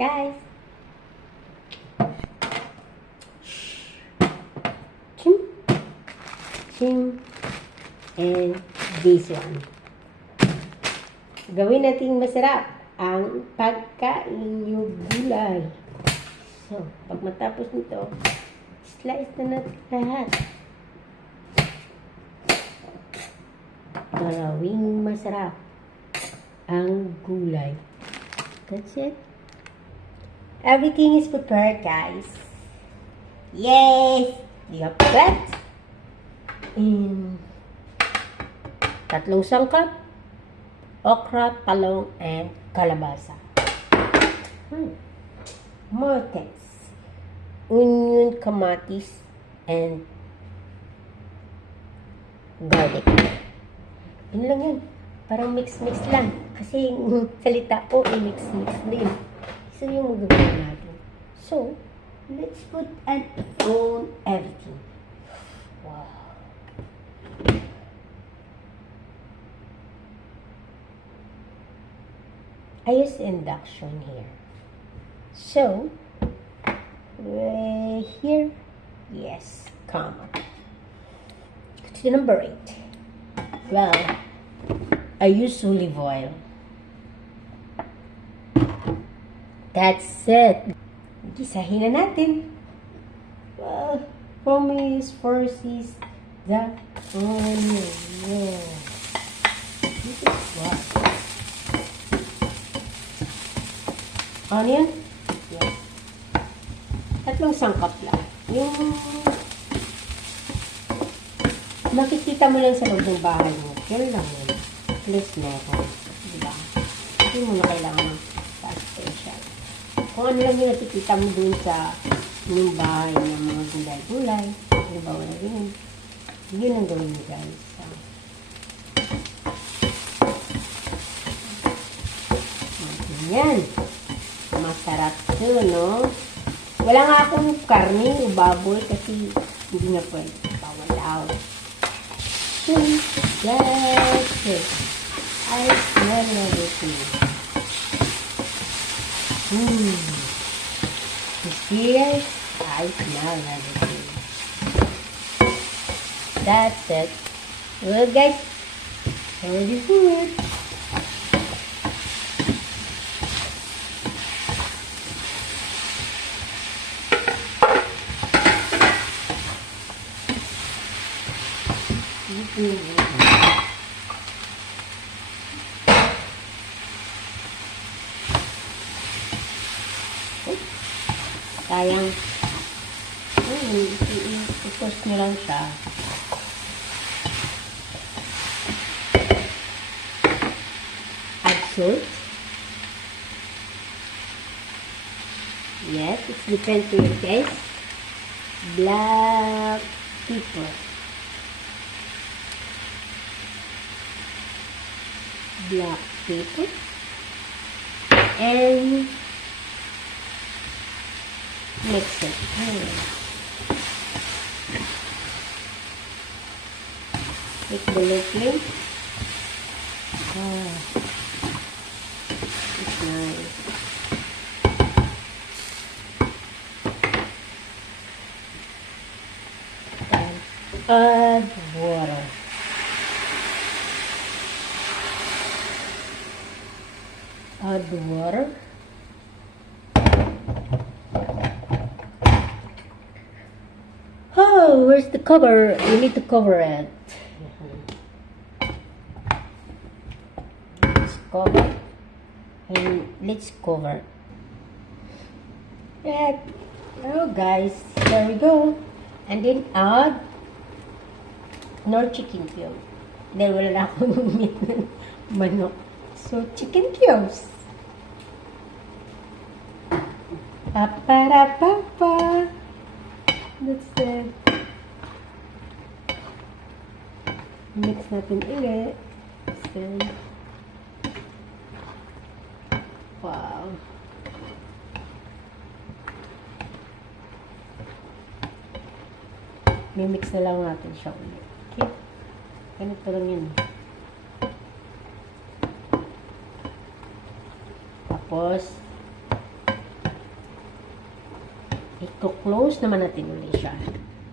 Guys. Chim. Chim. And this one. Gawin nating masarap ang pagkain yung gulay. So, pag matapos nito, slice na natin lahat. Gawing masarap ang gulay. That's it. Everything is prepared, guys. Yes! You have that. In 3 sangkap, okra, talong, and kalabasa. More things. Onion, kamatis, and garlic. Yun lang yun. Parang mix-mix lang. Kasi yung salita ko, mix-mix din. So, yung magagawin natin. So, let's put and on everything. Wow. I use induction here. So, here, yes, comma. To number 8. Well, I use olive oil. That's it. Gisahin na natin. Well, for me is first is the onion. Yeah. This is what? Onion? Yes. 3 sangkap lang. Yung makikita mo lang sa loob ng bahay mo. Yan lang yun. Plus meron. Diba? Hindi mo na kailangan ng special. Kung ano lang yung nakikita mo dun sa yung bahay ng mga gulay-gulay. Diba wala rin. Yun ang gawin mo, guys. Yan. Masarap ito, no? Wala nga akong karne o baboy kasi hindi nga pwede. Bawal daw. So, that's it. I smell everything. Serious? I smell everything. That's it. Well, guys, ready for it. Sayang. I-post nyo lang siya. Add salt. Yes, it's depends to your taste. Black pepper. Black pepper. And mix it. Make the low flame. It's nice. And add water. Add water. Oh, where's the cover? You need to cover it. Let's cover. And let's cover. Yeah. Oh, guys. There we go. And then add no chicken cube. Then wala akong meat ng manok. So, chicken cubes. Pa-para-pa-pa. That's it. Mix natin ulit. So, wow. Mimix na lang natin siya ulit. Okay? Ganito lang yun. Tapos, i-close naman natin ulit siya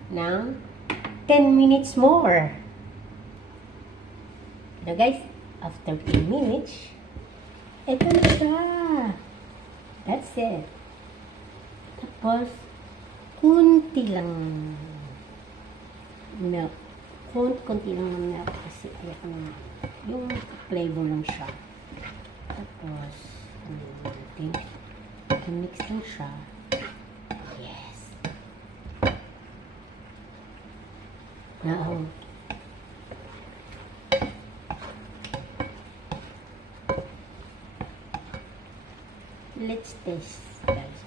ng 10 minutes more. Now guys, after 10 minutes, ito na siya. That's it. Tapos, kunti lang milk. Kunti lang ng milk kasi ayaw naman. Yung flavor lang siya. Tapos, mix lang siya. Yes. Now, let's taste, guys.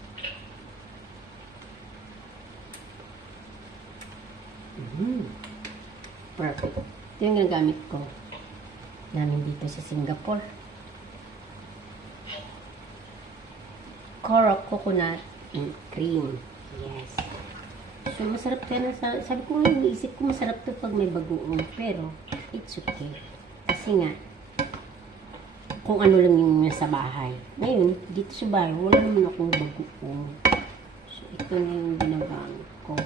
Perfect. Ito yung ginagamit ko namin dito sa Singapore. Coconut cream. Yes. So, masarap yan. Sabi ko, naisip ko masarap to pag may bagoong. Pero, it's okay. Kasi nga, kung ano lang yung nasa bahay. Ngayon, dito sa bahay, wala naman akong bagoong. So, ito na yung ginagamit ko,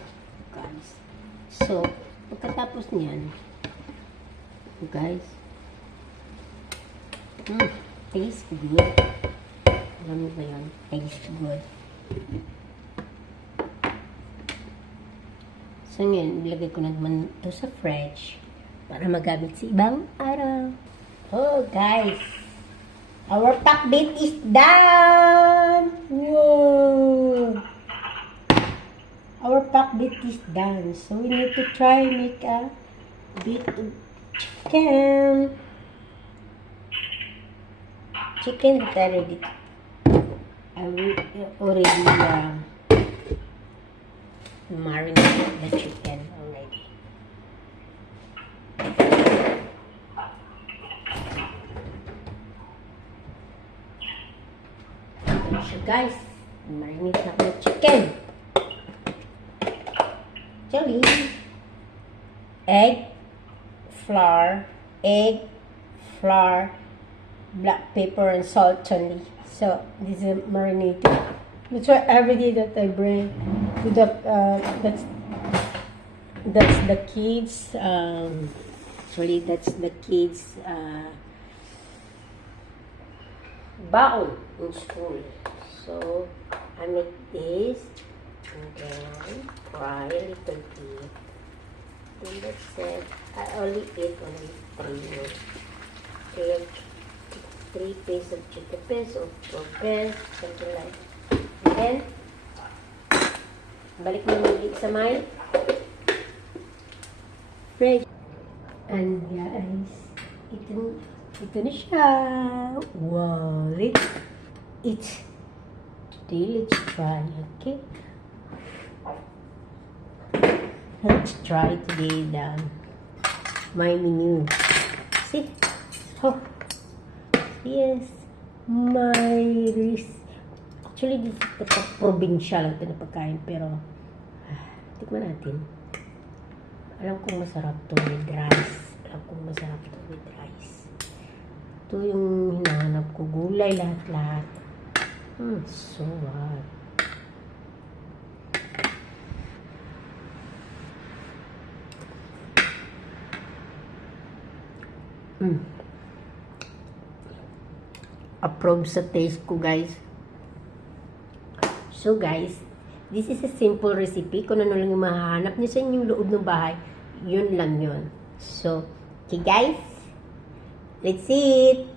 guys. So, pagkatapos niyan, guys, taste good. Alam mo ba yun? Taste good. So, ngayon, ilagay ko na naman ito sa fridge para magamit sa ibang araw. Oh, guys, our pakbit is done! Whoa! Our pakbit is done. So, we need to try make a bit of chicken. Chicken that I already marinate the chicken already. So guys, marinate na the chicken. Actually, egg, flour, black pepper, and salt only. So this is marinated. That's why every day that I bring to the that's the kids. Actually, that's the kids baon in school. So I make this and then fry a little bit. Then that's it. I only eat three pieces of chicken piece or 4 pieces, something like. And then, balik mo ulit sa my fridge. And guys, ito na siya. Wow, let's eat. Today, let's try, okay? Let's try today my menu. See? Oh. Yes, my rice. Actually, this is the probinsya lang ito na pagkain, pero tikman natin. Alam kong masarap to with rice. Ito yung hinahanap ko. Gulay lahat-lahat. So hot. Approve sa taste ko, guys. So, guys, this is a simple recipe. Kung ano lang yung mahahanap niyo sa inyong loob ng bahay, yun lang yun. So, okay, guys, let's eat!